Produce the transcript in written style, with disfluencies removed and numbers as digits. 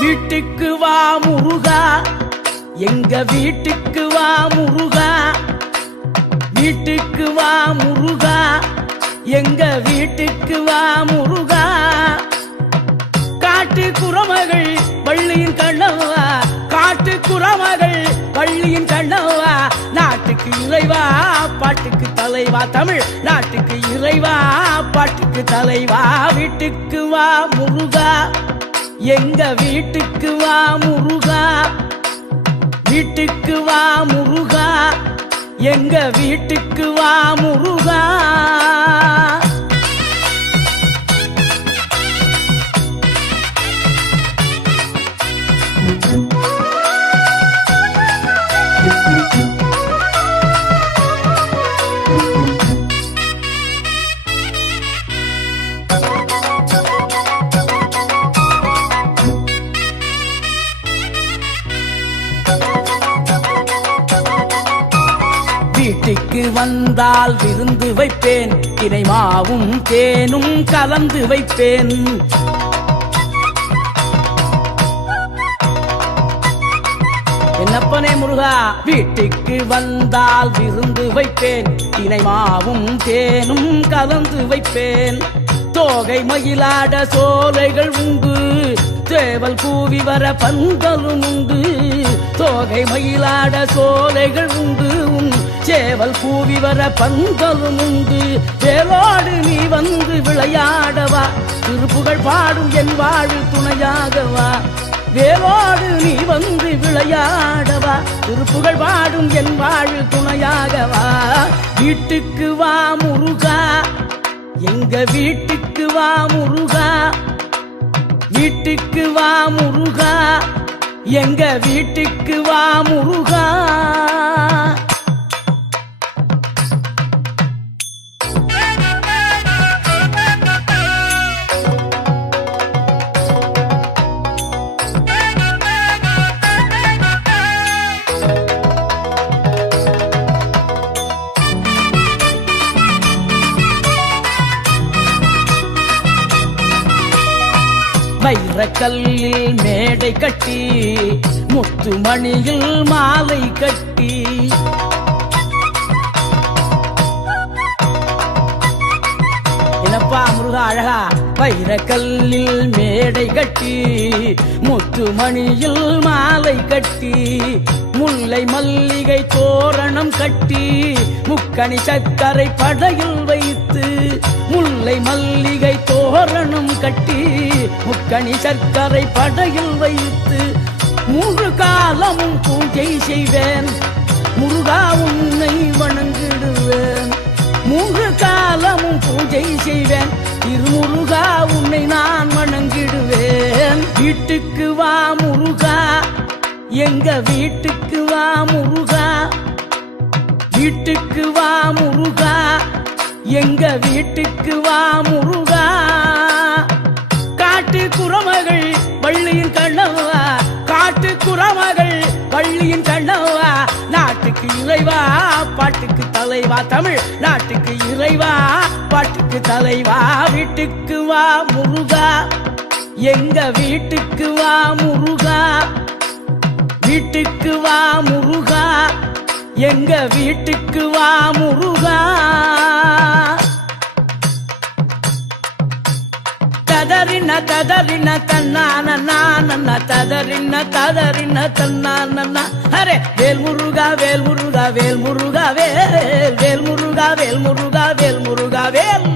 வீட்டுக்கு வா முருகா, எங்க வீட்டுக்கு வா முருகா, வீட்டுக்கு வா முருகா, எங்க வீட்டுக்கு வா முருகா. காட்டு குறமகள் வள்ளியின் கண்ணவா, காட்டு குறமகள் வள்ளியின் கண்ணவா. நாட்டுக்கு இறைவா பாட்டுக்கு தலைவா, தமிழ் நாட்டுக்கு இறைவா பாட்டுக்கு தலைவா. வீட்டுக்கு வா முருகா, எங்க வீட்டுக்கு வா முருகா, வீட்டுக்கு வா முருகா, எங்க வீட்டுக்கு வா முருகா. வீட்டுக்கு வந்தால் விருந்து வைப்பேன், தினை மாவும் தேனும் கலந்து வைப்பேன். என்னப்பனே முருகா, வீட்டுக்கு வந்தால் விருந்து வைப்பேன், தினை மாவும் தேனும் கலந்து வைப்பேன். தோகை மயிலாட சோலைகள் உண்டு, சேவல் கூவி வர பந்தலும் உண்டு. தோகை மயிலாட சோலைகள் உண்டு, சேவல் கூவி வர பந்தலும் உண்டு. வேலோடு நீ வந்து விளையாடவா, திருப்புகழ் பாடும் என் வாழு துணையாகவா. வேலோடு நீ வந்து விளையாடவா, திருப்புகழ் பாடும் என் வாழு துணையாகவா. வீட்டுக்கு வா முருகா, எங்க வீட்டுக்கு வா முருகா, வீட்டுக்கு வா முருகா, எங்க வீட்டுக்கு வா முருகா. வைரக்கல்லில் மேடை கட்டி, முத்து மணியில் மாலை கட்டி, என்னப்பா முருகா அழகா. வைரக்கல்லில் மேடை கட்டி, முத்து மணியில் மாலை கட்டி, முல்லை மல்லிகை தோரணம் கட்டி, முக்கணி சக்கரை படையில் வைத்து. முல்லை மல்லிகை தோரணம் கட்டி, முக்கணி சர்க்கரை படையில் வைத்து. மூன்று காலமும் பூஜை செய்வேன், முருகா உன்னை வணங்கிடுவேன். மூன்று காலமும் பூஜை செய்வேன், திருமுருகா உன்னை நான் வணங்கிடுவேன். வீட்டுக்கு வா முருகா, எங்க வீட்டுக்கு வா முருகா, வீட்டுக்கு வா முருகா, எங்க வீட்டுக்கு வா முருகா. காட்டு குறமகள் வள்ளியின் கண்ணவா, காட்டு குறமகள் வள்ளியின் கண்ணவா. நாட்டுக்கு இறைவா பாட்டுக்கு தலைவா, தமிழ் நாட்டுக்கு இறைவா பாட்டுக்கு தலைவா. வீட்டுக்கு வா முருகா, எங்க வீட்டுக்கு வா முருகா, வீட்டுக்கு வா முருகா, எங்க வீட்டுக்கு வா முருகா. ததறின ததறின தன்னான நான, ததறின ததறின தன்னான. அரே வேல் முருகா வேல் முருகா வேல் முருகா வேல், வேல் முருகா வேல் முருகா வேல் முருகா வேல்.